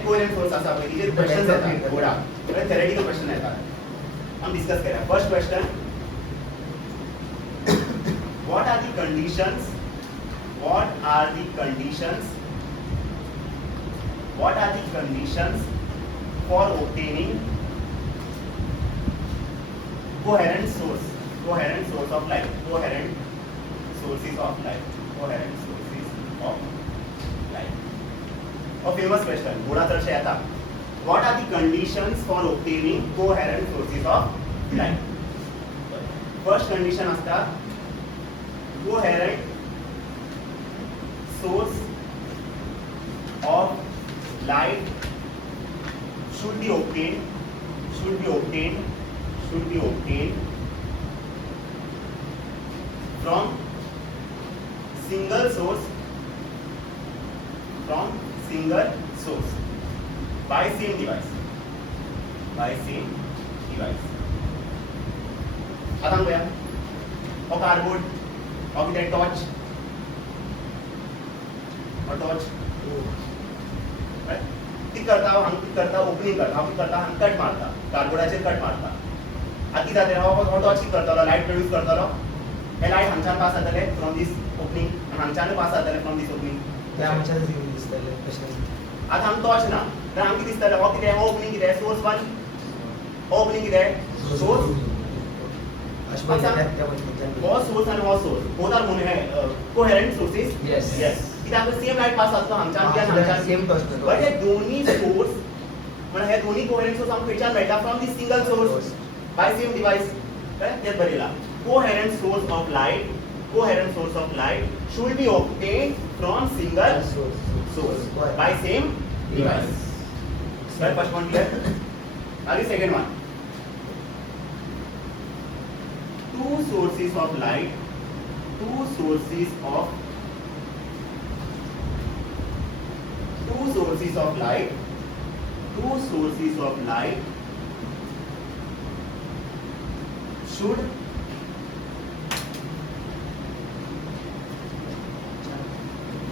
Coherent source असा पळय तिचे क्वेश्चन्स येतात थोडा थेरेटिकल क्वेश्चन येतात हम डिस्कस करूया first question what are the conditions for obtaining coherent sources of light a famous question थोड़ा चडशे येता what are the conditions for obtaining coherent sources of light first condition असता coherent source of light should be obtained from single source by same device आता हम और cardboard और किधर torch कित करता हम ओपनिंग करता हम कट मारता कार्डबोर्डाचेर कट मारता आती जाते हो टॉर्च कित करता लाइट प्रोड्यूस करता हे लाइट हांगच्यान पास जातले फ्रॉम दिस ओपनिंग आणि हांगच्यान पास जातले फ्रॉम दिस ओपनिंग त्या आमच्या दिसतले कशे आता हम टॉर्च ना तर हम कित दिसतले हो किते हो ओपनिंग किते सोर्स 1 ओपनिंग किते सोर्स वो सोर्स and वो source both are coherent sources yes इथे आपलं सेम लाइट पास असतो आमच्या सेम असतो बट हे दोन्ही सोर्स म्हणजे हे दोन्ही कोहेरेंट सोर्स आमकां खंयच्यान मेळटा from the single source by same device तेच बरयला coherent source of light should be obtained from single source by same device first one clear now the second one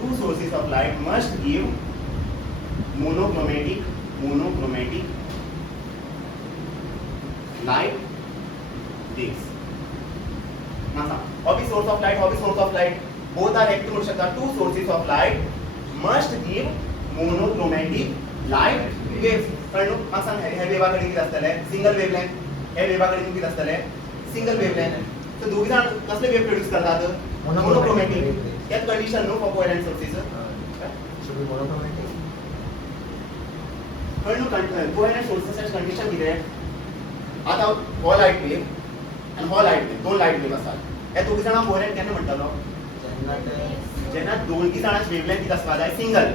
two sources of light must give monochromatic light waves hobby source of light both are active म्हणू शकता two sources of light must give monochromatic light waves कळलो मग सांग हे वेवाकडे किती असतले single wavelength हे वेवाकडे किती असतले single wavelength तर दोघी जण कसले वेव प्रोड्यूस करतात मोनोक्रोमॅटिक त्यात condition no for coherent sources should be monochromatic कळलो कोहेरेंट सोर्सेस कंडिशन किती आहे आता हो लाइट वेव आणि हो लाइट वेव दोन लाइट वेव असतात हे दोघी जण कोहेरेंट केन्ना म्हणटालो जेन्ना दोघी जणांची वेवलेंथ किती असपा जाय सिंगल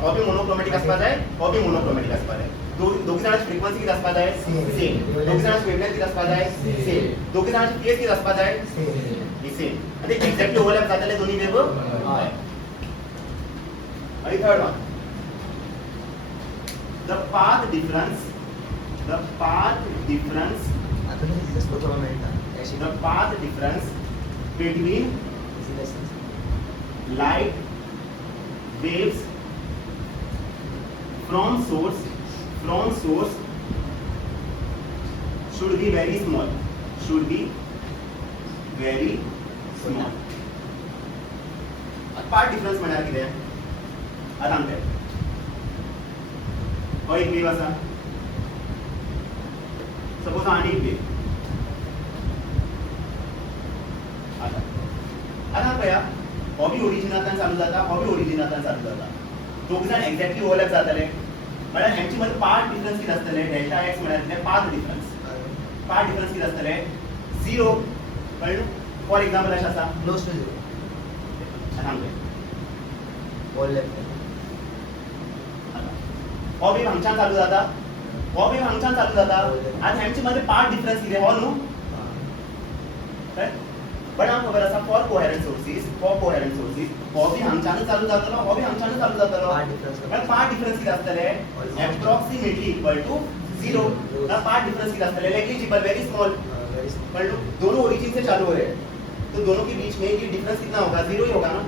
हो बी मोनोक्रोमॅटिक असपा जाय हो बी मोनोक्रोमॅटिक असपा जाय दोघी जणांची फ्रिक्वेन्सी किती असपा जाय सेम दोघी जणांची वेवलेंथ किती असपा जाय सेम दोघी जणांची फेज किती असपा जाय सेम आणि एक्झॅक्टली ओव्हरलॅप जातले दोन्ही वेव आणि third one the path difference between light waves from source should be very small part difference म्हळ्यार कितें आतां आमचे हो एक वेव आसा सपोज आनी एक वेव आतां पळया हो बी ओरिजिनांतल्यान चालू जाता हो बी ओरिजिनांतल्यान चालू जाता दोग जाण एक्झॅक्टली ओव्हरलॅप जातले म्हळ्यार हेंचे मदीं पार्ट डिफरन्स कितें आसतले डेल्टा एक्स म्हळ्यार कितें पार्ट डिफरन्स कितें आसतले 0 कळ्ळें फॉर एग्जांपल अशें आसा क्लोज टू 0 हो वेव हांगच्यान चालू जाता आनी हेंचे मदीं पार्ट डिफरन्स कितें हो न्हू बट आमकां खबर आसा फॉर कोहेरेंट सोर्सीस हो बी हांगच्यानूच चालू जातलो हो बी हांगच्यानूच चालू जातलो बट पार्ट डिफरन्स कितें आसतले approximately equal to 0 part difference कितें आसतले नेग्लिजिबल वेरी स्मॉल कळ्ळो दोनों ओरिजिन से चालू हो रहे तो दोनों के बीच में ये डिफरेंस कितना होगा 0 ही होगा ना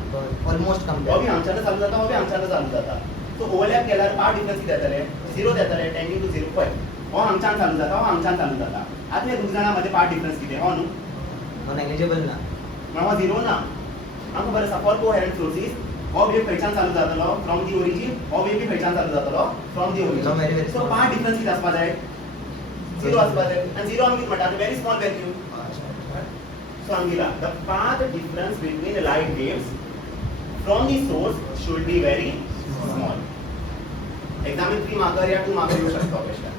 ऑलमोस्ट कम वो भी हमचाने चालू जाता वो भी हमचाने चालू जाता सो ओवरलॅप केल्यार पार्ट डिफरन्स किती जातले 0 जातले टेंडिंग टू 0 पळय हो हांगच्यान चालू जाता हो हांगच्यान चालू जाता आतां हे दोग जाणां मध्ये पार्ट डिफरन्स किती हो न्हू नेग्लिजिबल ना म्हणून हो 0 ना आमकां बरें आसा फॉर कोहेरंट सोर्सीस हो वेव खंयच्यान चालू जातलो फ्रॉम दी ओरिजीन हो वेव बी खंयच्यान चालू जातलो from the Very, origin very so small. Part difference किती आसपा जाय 0 आसपा जाय आनी 0 आमी कितें म्हणटा वेरी स्मॉल वॅल्यू सो आमी दिला the path difference between light waves from the source should be very small example 3 marker या 2 मार्कर येऊ शकता क्वेश्चन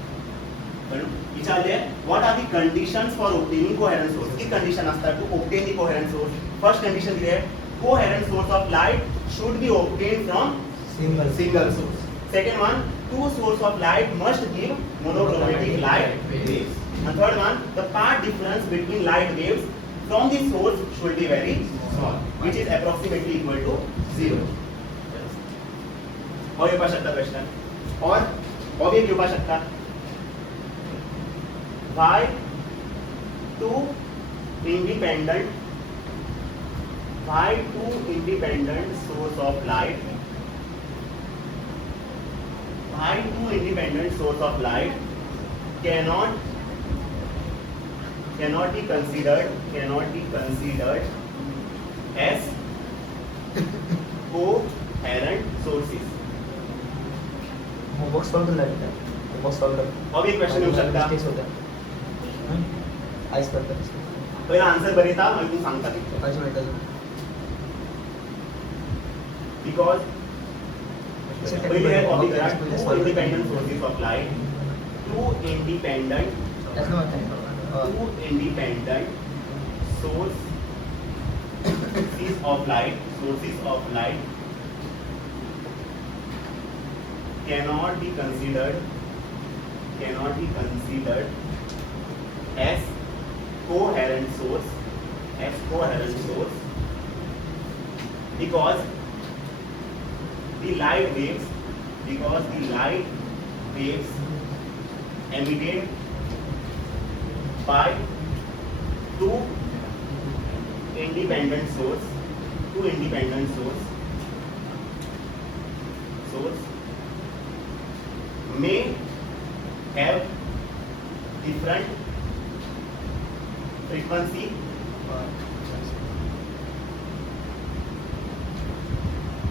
विचारले what are the conditions for obtaining coherent source की कंडिशन असता to obtain the coherent source first condition किती आहे coherent source of light should be obtain from single source second one two source of light must give monochromatic light waves and third one the path difference between light waves from the source should be very small which is approximately equal to 0 और ये पा शकता question और भी एक पा शकता why two independent source of light cannot be considered as coherent sources box solve कर लेते हैं बॉक्स सॉल्व कर और एक क्वेश्चन येऊ शकता मिस्टेक्स होता आइस करता पहिला आन्सर बरयता मागीर तूं सांगता काळजी मिळतात बिकॉज पहिले कॉपी करा two independent sources of light two independent त्याचं मत आहे sources of light cannot be considered as coherent source because the light waves emitted by two independent source may have different frequency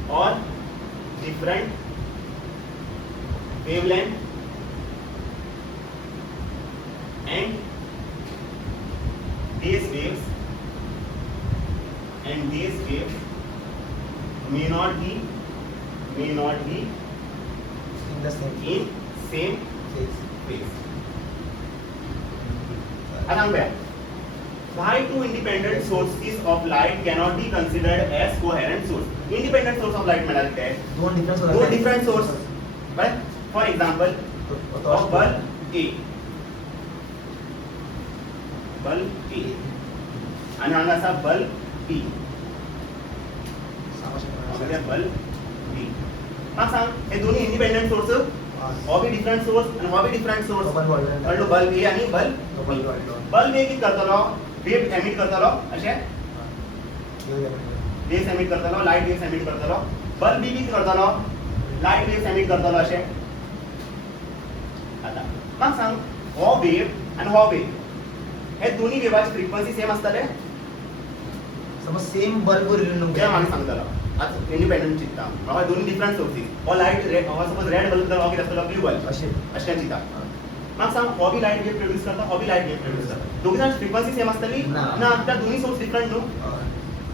or different wavelength and these waves may not be in the same in same phase phase. Why two independent sources of light cannot be considered as coherent source? Independent source of light म्हणाले काय? दोन different source. But for example, of bulb A. आणि हांगा आसा bulb B. हांगा bulb B. म्हाका सांग हे दोन्ही इंडिपेंडेंट सोर्स हो बी डिफरंट सोर्स आणि हो बी डिफरंट सोर्स कळलो bulb A आणि bulb B. bulb A कित करतलो वेव एमिट करतलो अशे वेव्स एमिट करतलो लाइट वेव्स एमिट करतलो bulb B कित करतलो लाइट वेव्स एमिट करतलो अशे आता म्हाका सांग हो वेव आणि हो वेव हे दोन्ही वेवाची फ्रिक्वेन्सी सेम असतले समज सेम बल्ब रिलीज ते हांवें सांगतलो आता इंडिपेंडेंट चित्ता म्हाका दोन्ही डिफरंट सोर्सीस हो लाइट रेड हो सपोज रेड बल्ब हो कितें आसतलो ब्लू बल्ब अशें अशें चित्ता म्हाका सांग हो बी लाइट वेव प्रोड्यूस करता हो बी लाइट वेव प्रोड्यूस करता दोगी जाण फ्रिक्वेन्सी सेम असतली ना. त्या दोन्ही सोर्स डिफरंट न्हू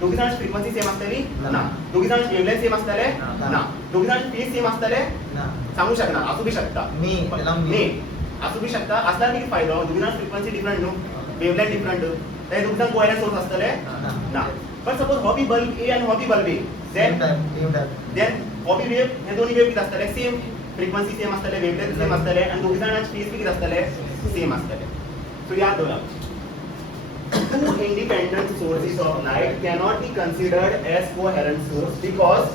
दोगी जाण फ्रिक्वेन्सी सेम असतली ना. ना दोगी जाण वेवलेंथ सेम असतले ना. ना दोगी जाण फेज सेम असतले ना सांगू शकना असू बी शकता मी त्याला मे असू बी शकता असल्यार कितें फायदो दोगी जाण फ्रिक्वेन्सी डिफरंट न्हू वेवलेंथ डिफरंट ते दोगी जाण कोहेरंट सोर्स असतले ना बट सपोज हो बी बल्ब ए आणि हो B bulb A same time then हो बी वेव हे दोन्ही वेव किती असतले सेम फ्रिक्वेन्सी सेम असतले वेवलेंथ सेम असतले आणि दोघी जाणांचे फेज बी किती असतले सेम असतले सो याद दवरा two independent sources of light cannot be considered as coherent source because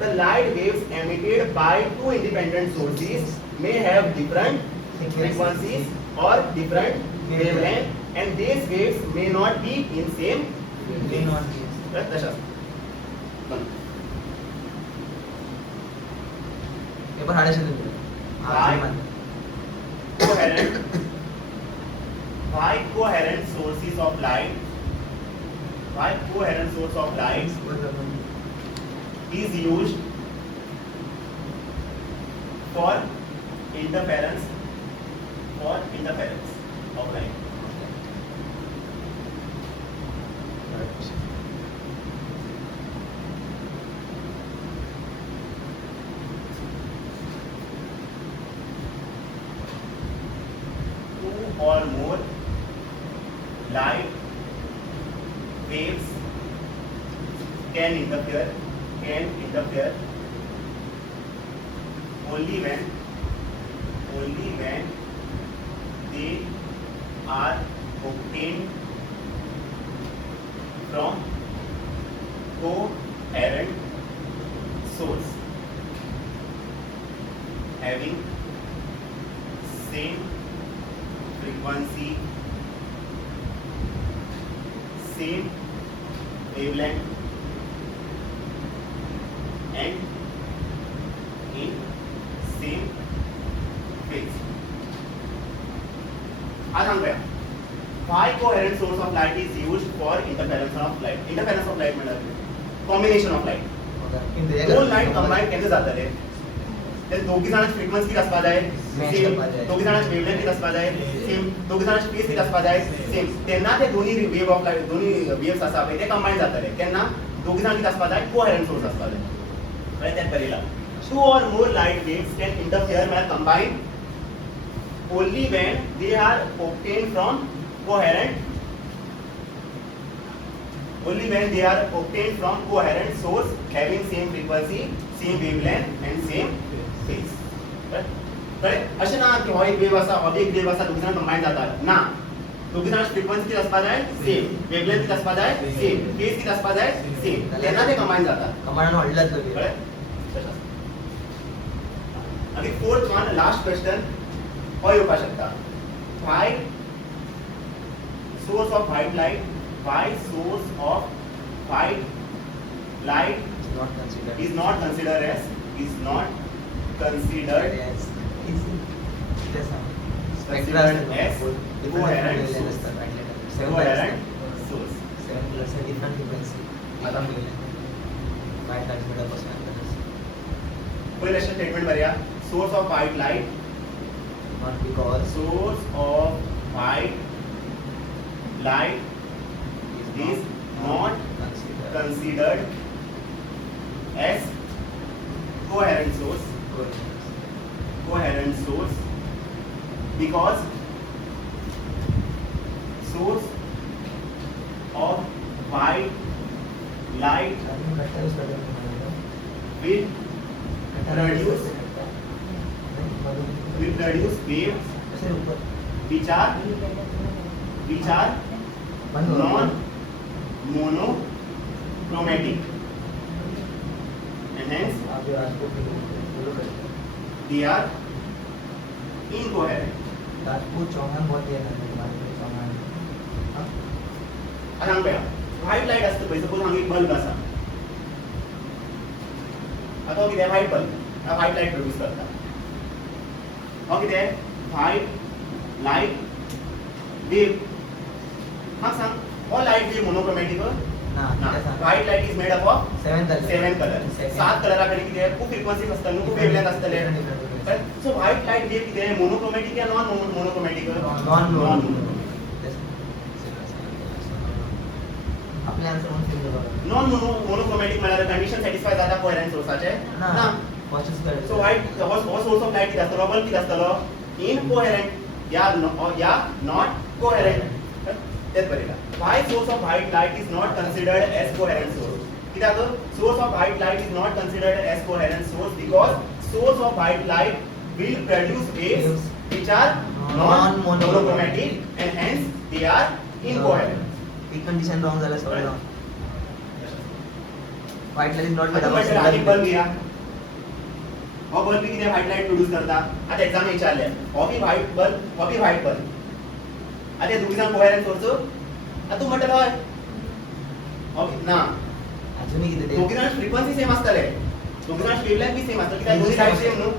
the light waves emitted by two independent sources may have different frequencies or different wavelength and these waves may not be in same phase. Paper hard असेल Five coherent sources of light. Five coherent source of light is used for interference of light. Two or more light waves can interfere only when they are obtained from coherent source having same frequency, same wavelength, and in same phase. Five coherent source of light is used for interference of light. Interference of light मतलब combination of light. दोन light combine केले जातात ते दोघी जणांची frequency किती असपाक जाय same, दोघी जणांची वेवलेंथ किती असपाक जाय सेम, दोघी जणांची फेज किती असपाक जाय सेम. तेन्ना ते दोन्ही वेव ऑफ लाईट दोन्ही वेव्स आसा पळय ते कंबाईन जातले. केन्ना दोघी जाण किती असपाक जाय कोहेरंट सोर्स असपाक जाय. कळ्ळें तेच बरयला. टू और मोर लाईट वेव्स कॅन इंटरफियर म्हळ्यार combine only when they are obtained from coherent source having same frequency, same wavelength and same phase. कळ्ळें? अशें ना की हो एक वेव आसा हो एक वेव आसा दोघी जाण कंबाईन जातात ना. दोघी जाण फ्रिक्वेन्सी किती असपाक जाय सेम, वेवलेंथ किती असपाक जाय सेम, फेज किती असपाक जाय सेम. तेन्ना ते कंबाईन जातात. कमांड हॉल्डलात कळ्ळें? आणि फोर्थ वन लास्ट क्वेश्चन हो येवपाक शकता. Why source of white light is not considered as coherent source. पहिलं स्टेटमेंट बघूया. Source of white light not because source of white light is not considered as coherent source because source of white light will produce waves which are non-monochromatic and hence they are incoherent. आता हांगा white light असतं पळय suppose हांगा एक bulb आसा. आता हो कितें white bulb white light produce करता. हो कितें व्हाईट लाईट वेव. हांगा सांग हो लाईट वेव मोनोक्रोमॅटिक ना. White light is made up of 7 colour. 7 कलरा कडेन कितें खूब फ्रिक्वेन्सीज आसतले खूब वेवलेंथ आसतले. सो व्हाईट लाईट वेव कितें मोनोक्रोमॅटिक या नॉन मोनोक्रोमॅटिक? नॉन. आपल्या आन्सर म्हणून नॉन मोनोक्रोमॅटिक म्हळ्यार कंडिशन सॅटिस्फाय जाता कोहेरंट सोर्साचे ना. सो व्हाईट हो सोर्स ऑफ लाईट कितें आसतलो बल्ब कितें आसतलो इनकोहेरंट या नॉट कोहेरंट. तेच बरयला. Why source of white light is not considered as coherent source. कित्याक source of white light is not considered as coherent source because source of white light will produce waves which are non-monochromatic and hence they are incoherent. एक condition wrong झालं सगळं wrong. White light is not made आता एक bulb घ्या. हो bulb किती white light produce करता. आता एक्झाम विचारले हो बी व्हाईट बल्ब. आता दोघी जण कोहेरंट सोर्स. आता तू म्हणटा हय ना अजूनही किती दोघी जण फ्रिक्वेन्सी सेम असतले. दोघी जण वेवलेंथ बी सेम असतले कित्याक दोन्ही लाईट सेम न्हू.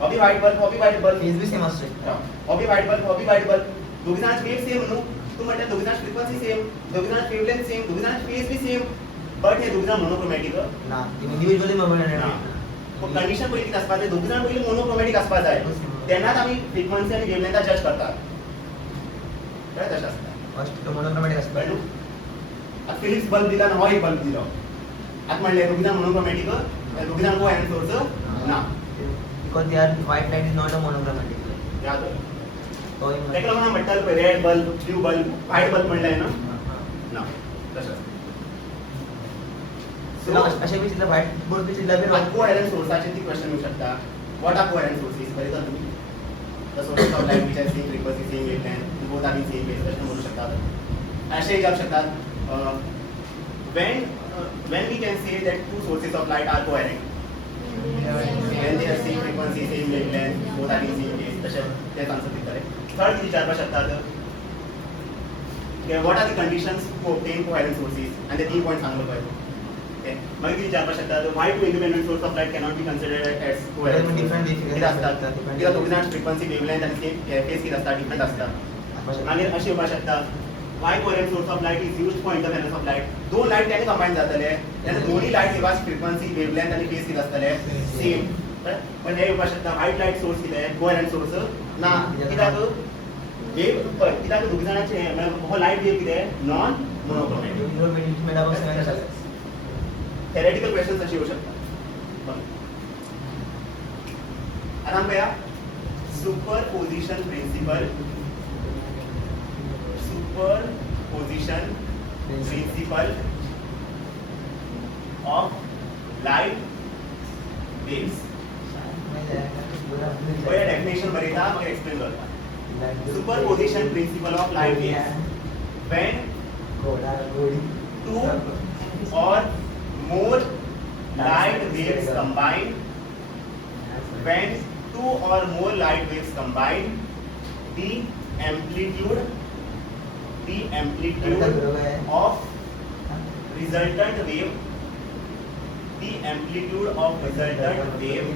हो बी व्हाईट बल्ब, हो B white bulb. Phase B same असू शकता. हो बी व्हाईट बल्ब, हो बी व्हाईट बल्ब. दोघी जणांची वेव सेम न्हू. तू म्हणटा दोघी जणांची फ्रिक्वेन्सी सेम, दोघी जणांची वेवलेंथ सेम, दोघी जणांची फेज बी सेम. बट हे दोघी जण मोनोक्रोमॅटिक. ना इंडिव्हिज्युअली मोबाईल ना. कंडिशन पयली कितें आसपा जाय, दोघी जाण पयली मोनोक्रोमॅटिक आसपा जाय. तेन्नाच आमी फ्रिक्वेन्सी आनी वेवलेंथ जज करतात. कळ्ळें तशें आसता. फर्स्ट मोनोक्रोमॅटिक असतो. कळ्ळें न्हू. आतां फिलिप्स बल्ब दिला आनी हो एक बल्ब दिलो. आतां म्हणलें दोघी जाण मोनोक्रोमॅटिक, दोघी जाण कोहेरंट सोर्स ना. Because they are white light is not a monochromatic. याद तेका लागून म्हणटाले पळय red bulb, blue bulb, white bulb म्हणलें ना तशें आसता. अशा बी चिल्ला व्हाईट बोर्ड बी चिल्ला बी कोहेरंट सोर्साचे ती क्वेश्चन येऊ शकता. What are coherent sources? बरयता तुमी. The sources of light which are same frequency, same wavelength, both are in same phase अशें म्हणू शकतात. अशें जावं शकतात. when we can say that two sources of light are coherent, when they are same frequency, same wavelength, both are in same phase. तशें तेच answer दितले. Third विचारपाक शकतात what are the conditions to obtain coherent sources, and the 3 points सांगलो पळय. Okay. मागीर विचारपाक शकतात why two independent source of light cannot be considered as coherent. different कितें आसता कित्याक दोघी जाण फ्रिक्वेन्सी, वेवलेंथ आनी सेम फेज कितें आसता डिफरंट आसता. मागीर अशें येवपाक शकता why coherent source of light is used for interference of light. दोन लाईट केन्ना कंबायन जातले तेन्ना दोन्ही लाईट वेवाची फ्रिक्वेन्सी, वेवलेंथ आनी फेज कितें आसतले सेम. पण हे येवपाक शकता व्हाईट लाईट सोर्स कितें कोहेरंट सोर्स ना. कित्याक वेव पळय कित्याक दोघी जाणांचे हो लाईट वेव कितें नॉन मोनोक्रोमॅटिक. थेरेटिकल क्वेश्चन्स अशे येऊ शकतात. आता पळया superposition principle. Superposition principle of light waves. पळया डेफिनेशन बरयता मागीर एक्सप्लेन करता. Superposition principle of light waves. When two or more light waves combine, when two or more light waves combine, the amplitude of resultant wave, the amplitude of resultant wave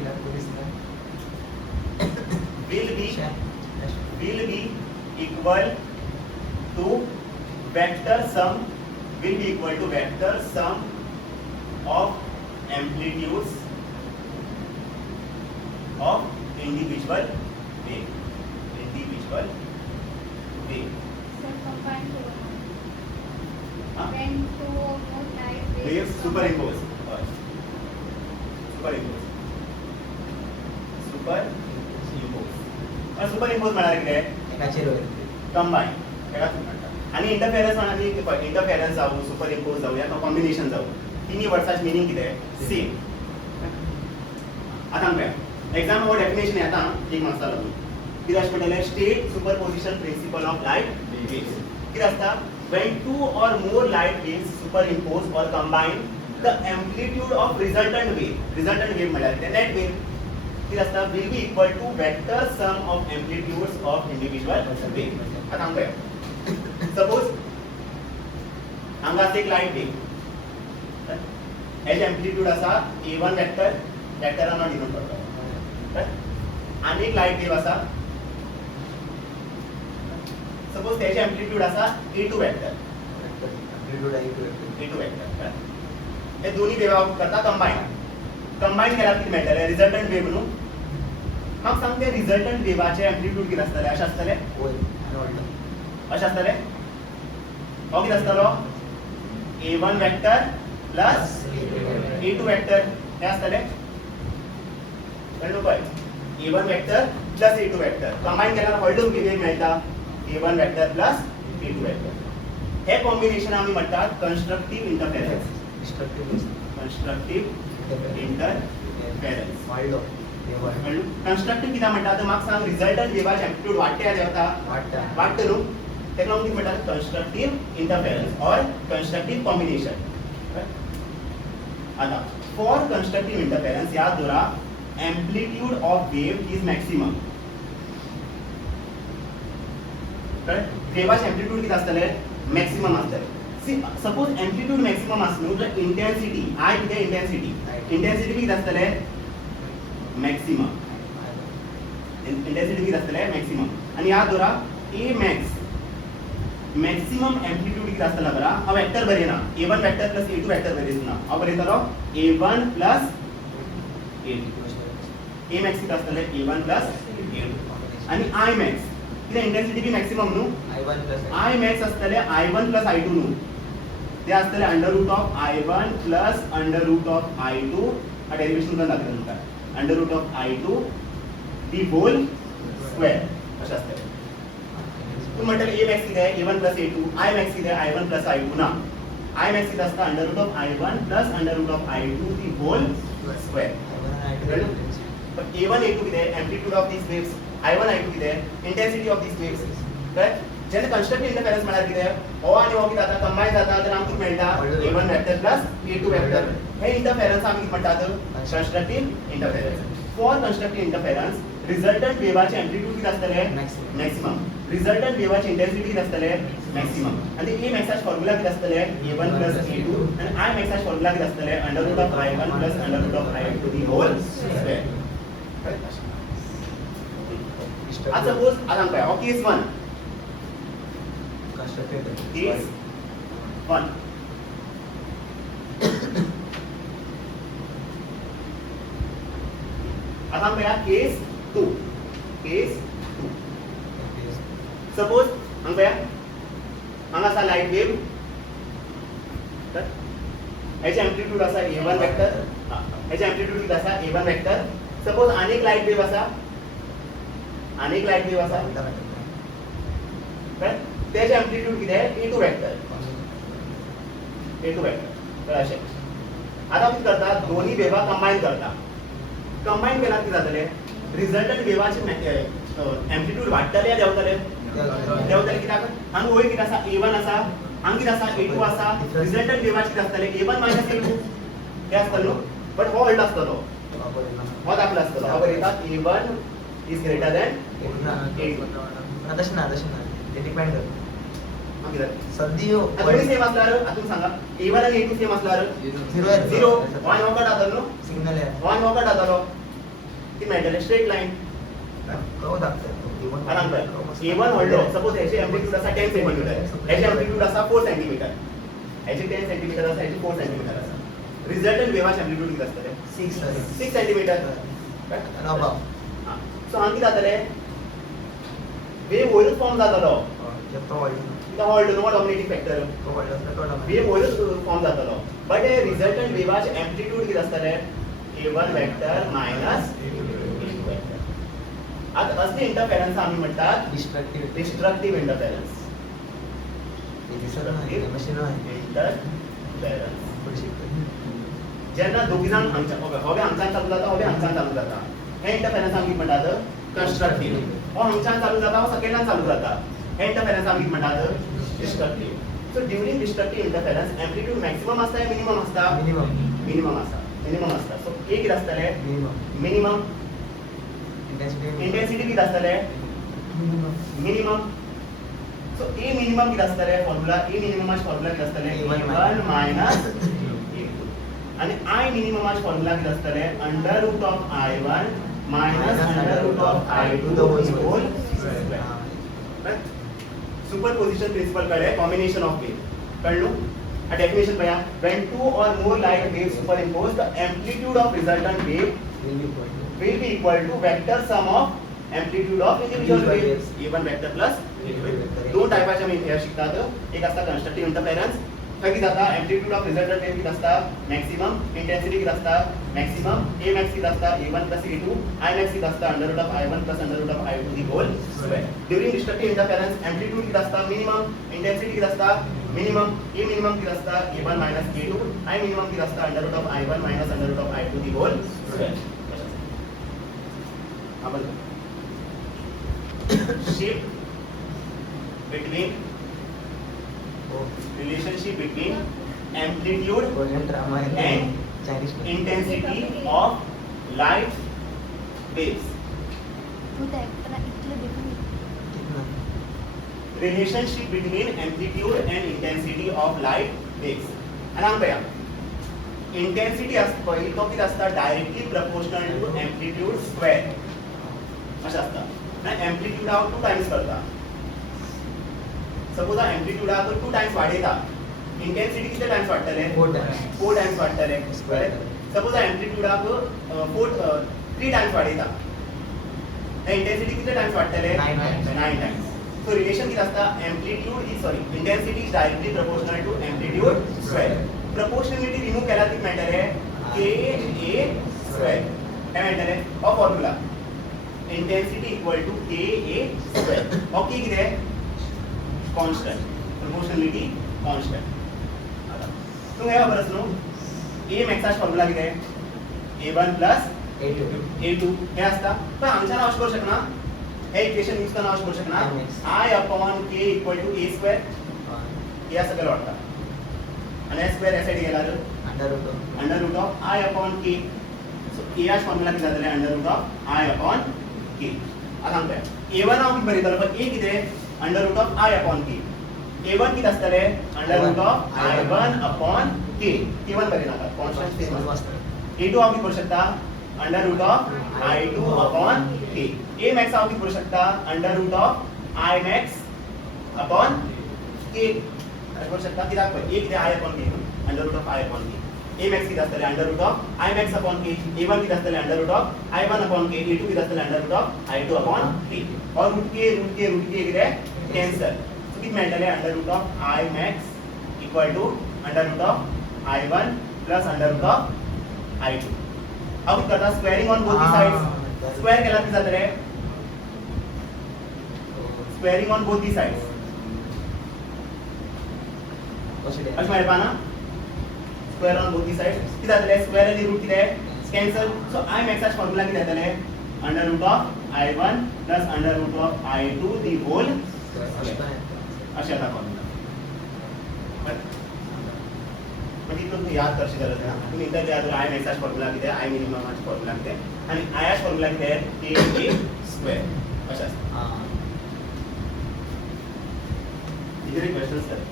will be equal to vector sum of amplitudes of individual wave. Sir, combine to Huh? when two or more light Waves superimpose. सुपरिम्पोज म्हळ्यार कितें combine तेकाच म्हणटात. आनी interference आनी interference जावं सुपरिम्पोज जावं या combination जावं तिनी वर्ड्साचें मिनींग कितें सेम. आतां पळया एग्जाम हो डेफिनेशन येता 1 मार्क्सा लागून. कितें अशें म्हणटलें state superposition principle of light waves. कितें आसता when two or more light waves superimpose or combine, the amplitude of resultant wave म्हळ्यार कितें नेट वेव कितें आसता will be equal to vector sum of amplitudes of individual wave. आतां हांगा पळया suppose हांगा आसा एक लायट वेव, हेजे एम्प्लिट्यूड आसा a1 वेक्टरान हांव डिनोट करता. आनी एक लायट वेव आसा सपोज तेजे एम्प्लिट्यूड आसा a2 वेक्टर. हे दोन्ही वेवा करता कंबायन केल्यार कितें मेळटलें रिजल्टंट वेव न्हू. म्हाका सांग ते रिजल्टंट वेवाचे एम्प्लिट्यूड कितें आसतलें अशें आसतलें हो कितें आसतलो a1 vector plus a2 vector हें आसतलें कळ्ळें पळय a1 vector plus a2 vector combine केल्यार व्हडलो वेव मेळटा a1 vector plus a2 vector. हे कॉम्बिनेशन आमी म्हणटात कन्स्ट्रक्टिव्ह इंटरफेरन्स. कन्स्ट्रक्टिव्ह कित्याक म्हणटा तर म्हाका सांग रिजल्टंट वेवाचे एम्प्लिट्यूड वाडटा देंवता वाडटा न्हू तेका लागून कितें म्हणटात constructive interference or constructive combination. आता फॉर कन्स्ट्रक्टिव्ह इंटरफेरन्स याद दवरा amplitude of wave is maximum. वेवाचे एम्प्लिट्यूड कितें आसतलें मॅक्सिमम आसतलें. सपोज एम्प्लिट्यूड मॅक्सिमम आसा न्हू जाल्यार इंटेन्सिटी आय कितें इंटेन्सिटी बी कितें आसतलें मॅक्सिमम. इंटेंसिटी किती आसतले मॅक्सिमम आणि याद दवरा ए मॅक्स मॅक्सिमम एम्प्लिट्यूड किती आसतला बरा हा वेक्टर बरेना a1 vector plus a2 vector बरेना हा बरेतलो a1 plus a2 a max किती आसतले a1 प्लस a2 आणि i मॅक्स किती इंटेंसिटी बी मॅक्सिमम न्हू I1 plus i मॅक्स आसतले i1 प्लस i2 न्हू ते आसतले under root of i1 plus under root of i2 हा डेरिवेशन करून दाखयला तुमका under root of i2 the whole square अशें आसतले तू म्हणटले a मॅक्स किती आहे a1 plus a2 i max किती आहे i1 प्लस i2 ना i मॅक्स किती असता under root of i1 plus under root of i2 the whole square but a1 a2 किती आहे amplitude of these waves i1 i2 किती आहे intensity of these waves correct जेने constructive interference म्हळ्यार किती आहे o आणि o किती जाता कंबाईन जाता तर आमकां मेळटा a1 vector plus a2 vector हे इंटरफेरन्स आमी किती म्हणतात constructive interference for constructive interference resultant वेवाचे एम्प्लिट्यूड किती आसतले मॅक्सिमम रिजल्टंट वेवाची इंटेंसिटी किती आसतले मॅक्सिमम आणि ए मॅक्साचे फॉर्म्युला किती आसतले a1 प्लस a2 आणि i मॅक्साचे फॉर्म्युला किती आसतले under root of i1 plus under root of i2 the whole square आता सपोज आता आमकां हो केस 1 केस 1 आता आमकां केस 2 केस 2 सपोज हांगा आसा लाईट वेव हेचे एम्प्लिट्यूड आसा a1 वेक्टर हेचे एम्प्लिट्यूड किती आसा a1 वेक्टर सपोज अनेक लाईट वेव आसा अनेक लाईट वेव आसा तेचे एम्प्लिट्यूड किती आहे a2 वेक्टर तर अशें आता किती करता दोन्ही वेवा कंबाईन करता कंबाईन केल्यार किती जातले रिजल्टंट वेवाचे एम्प्लिट्यूड वाडटले देंवतले कित्याक हांगा वयर कितें आसा a1 आसा हांगा कितें आसा a2 आसा रिजल्टंट वेवाचे कितें आसतले a1 मायनस a2 हे आसतलो न्हू बट हो होल्ड आसतलो हो दाखलो आसतलो हो बरयता a1 is greater than a2 तशें ना ते डिपेंड करता सद्दी दोन्ही सेम असल्यार आता सांगा a1 आणि a2 सेम असल्यार 0 1 वॉकट जातलो सिग्नल 1 वॉकट जातलो ती मेळटले स्ट्रेट लाईन कव दाखता a1 होल्ड सपोज हेचे एम्प्लिट्यूड आसा 10 सेंटीमीटर हेचे एम्प्लिट्यूड आसा 4 सेंटीमीटर हेचे 10 सेंटीमीटर आसा हेचे 4 सेंटीमीटर आसा रिजल्टंट वेवाचे एम्प्लिट्यूड किती आसतले 6 सेंटीमीटर सो हांगा किती जातले वेव वयरूच फॉर्म जातलो the whole do not dominating factor wave वयरूच फॉर्म जातलो बट हे रिजल्टंट वेवाचे एम्प्लिट्यूड किती आसतले a1 vector minus a2 vector आता असली इंटरफेरन्स आम्ही म्हणतात डिस्ट्रक्टिव्ह इंटरफेरन्स इंटरफेरन्स जेन्ना दोघी जाण हवे हांगच्यान चालू जाता हवे हांगच्यान चालू जाता हे इंटरफेरन्स आमी म्हणतात कंस्ट्रक्टिव्ह हो हांगच्यान चालू जाता हो सकयल्यान चालू जाता हे इंटरफेरन्स आमी म्हणतात destructive so during destructive interference amplitude maximum आसता मिनिमम आसता मिनिमम आसता सो ए किती आसतले मिनिमम इंटेंसिटी किती आसतले मिनिमम सो ए मिनिमम किती आसतले फॉर्म्युला ए मिनिममाचे फॉर्म्युला किती आसतले a1 मायनस a2 आणि i मिनिममाचे फॉर्म्युला किती आसतले under root of i1 minus under root of i2 the whole square superposition principle कळले कॉम्बिनेशन ऑफ वेव कळलो a definition भैया when two or more light waves superimpose the amplitude of resultant wave will be equal to vector sum of amplitude of individual waves a1 vector plus दोन टाइपाचे आम्ही हे शिकतात एक असता कंस्ट्रक्टिव्ह interference काय किती जाता एम्प्लिट्यूड ऑफ रिजल्टंट वेव किती असता मॅक्सिमम इंटेंसिटी किती असता मॅक्सिमम a max किती असता a1 plus a2 i max किती असता under root of i1 plus under root of i2 the whole square during destructive interference amplitude किती असता मिनिमम इंटेंसिटी किती असता मिनिमम a मिनिमम किती असता a1 minus a2 i minimum किती असता under root of i1 minus under root of i2 the whole square आपण shift between relationship between amplitude and intensity of light waves relationship between amplitude and intensity of light waves आणि भैया intensity असतो तो किती असता directly proportional to amplitude square अशें आसता आनी एम्प्लिट्यूडाक 2 टायम्स करता सपोज एम्प्लिट्यूडाक 2 टायम्स वाडयता इंटेन्सिटी कितले टायम्स वाडटले 4 times. 4 टायम्स वाडटले Square. सपोज एम्प्लिट्यूडाक 3 टायम्स वाडयता इंटेन्सिटी कितले टायम्स वाडटले 9 times. 9 टायम्स सो रिलेशन कितें आसता amplitude is sorry intensity is directly proportional to amplitude square proportionality remove केल्यार कितें मेळटले के ए स्क्वेअर काय मेळटले हो formula intensity equal to K A square हो की कितें कॉन्स्टंट प्रोपोर्शनलिटी कॉन्स्टंट तुमकां हे खबर आसा न्हू ए मॅक्साचो फॉर्म्युला कितें a1 प्लस A2. a2 हे आसता पण हांगच्यान हांव अशें करूं शकना हे इक्वेशन यूज करून हांव अशें करूं शकना i upon k equal to a square या सकयल वाडटा आनी a स्क्वेअर ह्या सायडीक गेल्यार Under root of. Under root of i upon k so a या फॉर्म्युला कितें जातलें under root of i upon k आतां सांगता a1 हांव कितें बरयतलो पण a कितें under root of i upon k a1 कितें आसतलें under root of i1 upon k k1 बरयनाका कॉन्स्टंट सेम Small आसता master. a2 हांव कितें करूं शकता under root of i2 upon k a max हांव कितें करूं शकता under root of i max upon k अशें करूं शकता कित्याक पळय a कितें i upon k under root of i upon k a max कितें आसतलें under root of i max upon k a1 कितें आसतलें under root of i1 upon k a2 कितें आसतलें under root of i2 upon k और root k कितें cancel so कितें मेळटलें under root of i max equal to under root of i1 plus under root of i2 हांव कितें करता squaring on both the sides square केल्यार कितें जातलें squaring on both the sides अशें मेळपा ना square on both the sides कितें जातलें स्क्वेअर आनी रूट कितें कॅन्सल सो i मॅक्साचो फॉर्म्युला कितें जातलें under root of i1 plus under root of i2 the whole अशें येता फॉर्म्युला म्हणजे तुम्ही याद करची गरज ना तुम्ही एकदा याद करा i मॅक्साचो फॉर्म्युला कितें i मिनिममाचो फॉर्म्युला कितें आनी i याचो फॉर्म्युला कितें k a स्क्वेअर अशें आसता कितें क्वेश्चन सर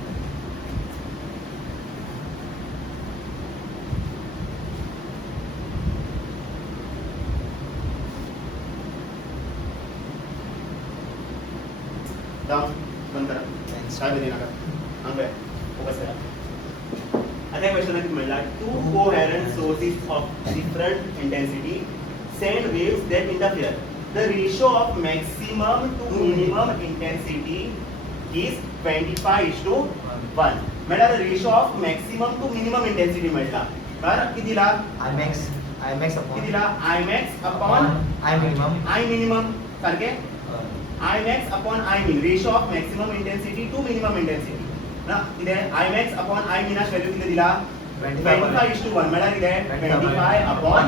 जाऊ बंद करा काय बी नका हांगा फोकस करा आता क्वेश्चन किती म्हणला two coherent sources of different intensity send waves that interfere the ratio of maximum to minimum intensity is 25:1 म्हणल्यार ratio of maximum to minimum intensity म्हणटा बरं किती दिला I max किती upon दिला i max upon I minimum. i minimum सारखे I max upon I min ratio of maximum intensity to minimum intensity ना कितें I max upon I min value कितें दिला 25:1 म्हळ्यार कितें 25 upon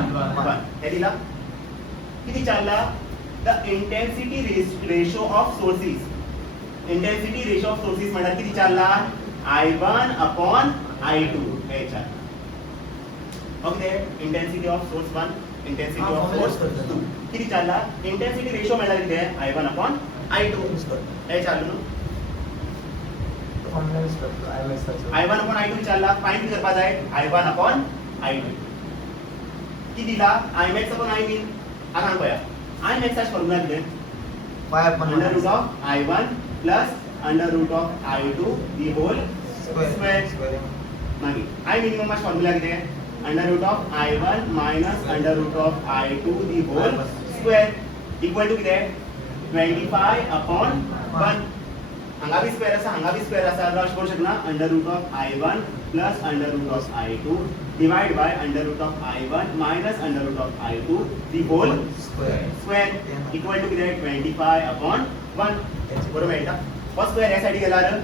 1 हे दिला किती विचारला the intensity ratio of sources intensity ratio of sources म्हळ्यार किती विचारला I1 upon I2 हे विचारला okay intensity of source 1 intensity of source 2 किती विचारला इंटेन्सिटी रेशो म्हळ्यार कितें I1 upon I2 हे चालू I1 upon I2 विचारला फाइंड करपा जाय I1 upon I2 किती दिला I max upon I min आतां पळया I max चा फॉर्म्युला कितें 5 upon under root of I1 plus under root of I2 the whole square मागीर I minimum चा फॉर्म्युला कितें under root of I1 minus under root of I2 the whole square equal to कितें 25 upon 1 हांगा बी square आसा हांगा बी square आसा जाल्यार अशें करूं शकना under root of I1 plus under root of I2 divide by under root of I1 minus under root of I2 the whole square equal to कितें 25 upon 1 बरोबर मेळटा हो स्क्वेअर ह्या सायडीक गेल्यार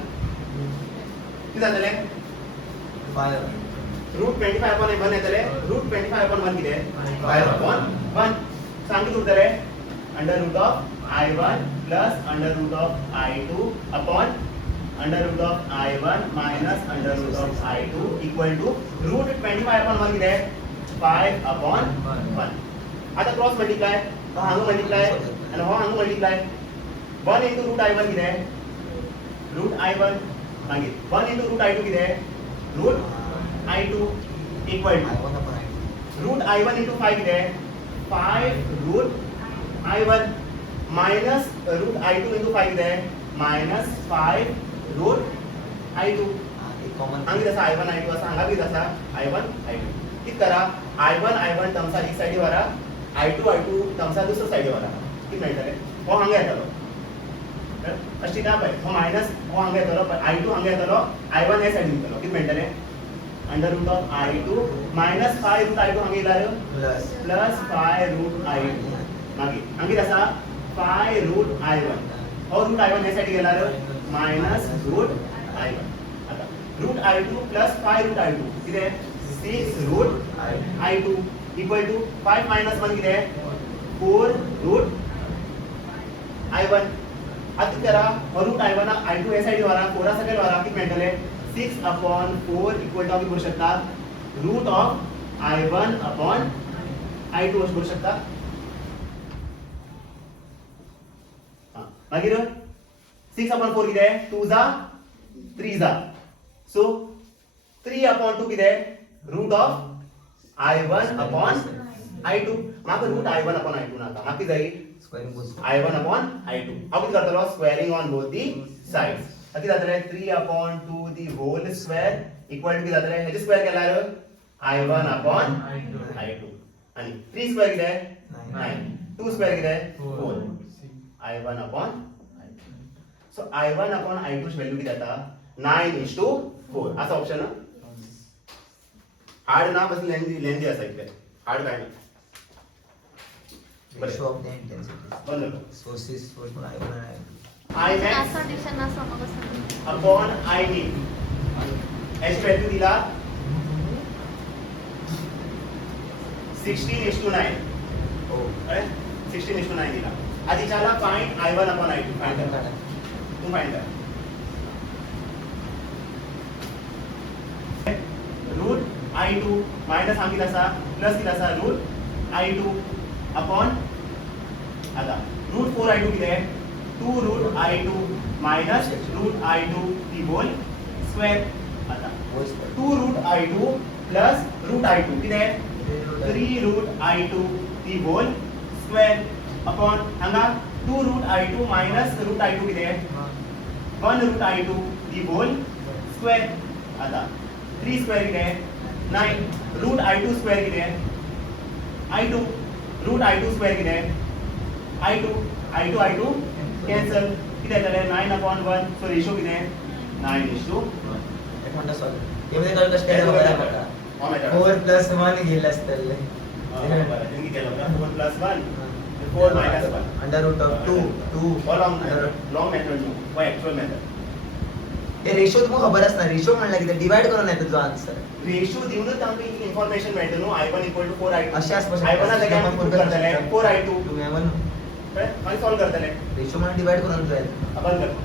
कितें जातलें रूट 25 upon 1 येतलें रूट 25 upon 1 कितें 5 upon 1 सांग कितें उरतलें under root of I1 plus under root of I2 upon under root of I1 minus under root of I2 equal to root 25 upon 1 कितें 5 upon 1 आता क्रॉस मल्टिप्लाय हो हांगा multiply आनी हो हांगा मल्टिप्लाय 1 into रूट I1 कितें route I1 मागीर 1 into root I2 कितें root I2 equal to root I1 into 5 कितें 5 route I1 minus route I2 into 5 ಇದೆ मायनस 5 रूट I2 कॉमन हंगे जसा I1 I2 असा हंगा भी जसा I1 I2 कित करा I1 टर्मसा एक साइड वरा I2 टर्मसा दुसऱ्या साइड वरा कित मेळटले हो हंगे येतलो अशी ना पळय हो मायनस हो हंगे येतलो I2 हंगे येतलो I1 हे साइड येतलो कित मेळटले under root of I2 minus 5 root I2 हंगे इलार प्लस प्लस 5 रूट I2 मागे हंगे जसा 5 रूट I1 और रूट I1 हे साइड गेलार मायनस रूट I1 आता route I2 plus 5 root I2 किती 6 route I2 equal to 5 minus 1 किती 4 रूट I1 आता करा रूट I1 I2 हे साइड वरा 4 सकल वरा किती मेळटले 6 अपॉन 4 इक्वल टू आम्ही करू शकता route of I1 upon I2 असे करू शकता मागीर 6 अपॉन 4 किती 2 जा 3 जा सो 3 अपॉन 2 किती route of I1 upon I2 माका रूट I1 अपॉन I2 नाका माका जाई squaring both I1 upon I2 हांव कितें करतलो squaring on both the sides कितें जातले 3 upon 2 the whole square equal to कितें जातले हेजे स्क्वेअर केल्यार I1 upon I2 आणि 3 स्क्वेअर कितें 9 2 स्क्वेअर कितें 4 I1 upon I2 so I1 upon I2 ची व्हॅल्यू किती जाता 9:4 असा ऑप्शन हार्ड ना बस लेंदी असा इथे हार्ड काय ना रेशो ऑफ द इंटेंसिटी बंद सोर्सेस सोर्स पण I1 आणि I2 I max कंडिशन ना समजलं upon I min h value दिला 16:9 हो 16:9 दिला आधी चला find I1 upon I2 find कर तू फाइंड कर रूट I2 माइनस हम किती असा प्लस किती असा रूट I2 अपॉन आता रूट 4I2 किती आहे 2 root I2 minus root I2 the whole square आता whole square 2 root I2 plus root I2 किती आहे 3 root I2 the whole square upon हांगा 2 root I2 minus root I2 किती आहे 1 route I2 the whole square आता 3 square किती आहे 9 route I2 square किती आहे I2 रूट I2 स्क्वेअर किती आहे I2 कॅन्सल किती येतले 9 अपॉन 1 सो रेशो किती आहे 9:1 एक म्हणता सॉल्व हे मध्ये काय कष्ट आहे बघा बघा हा मॅडम 4 प्लस 1 गेला असतले बरं तुम्ही केलं का 4 plus 1 4 minus 1 under root of 2 और लॉंग मेथड नो वो एक्चुअल मेथड हे रेशो तुम्हाला खबर असणार रेशो म्हणला की डिवाइड करून येतो जो आन्सर रेशो दिवनच आमकां इन्फॉर्मेशन मेळटा न्हू I1 = 4I2 अशें आसपाक I1 ना जाग्यार आमी कितें करतले 4I2 तुम्ही म्हणून कळ्ळें आनी सॉल्व करतले रेशो म्हणून डिवाइड करून जाय आपण करतो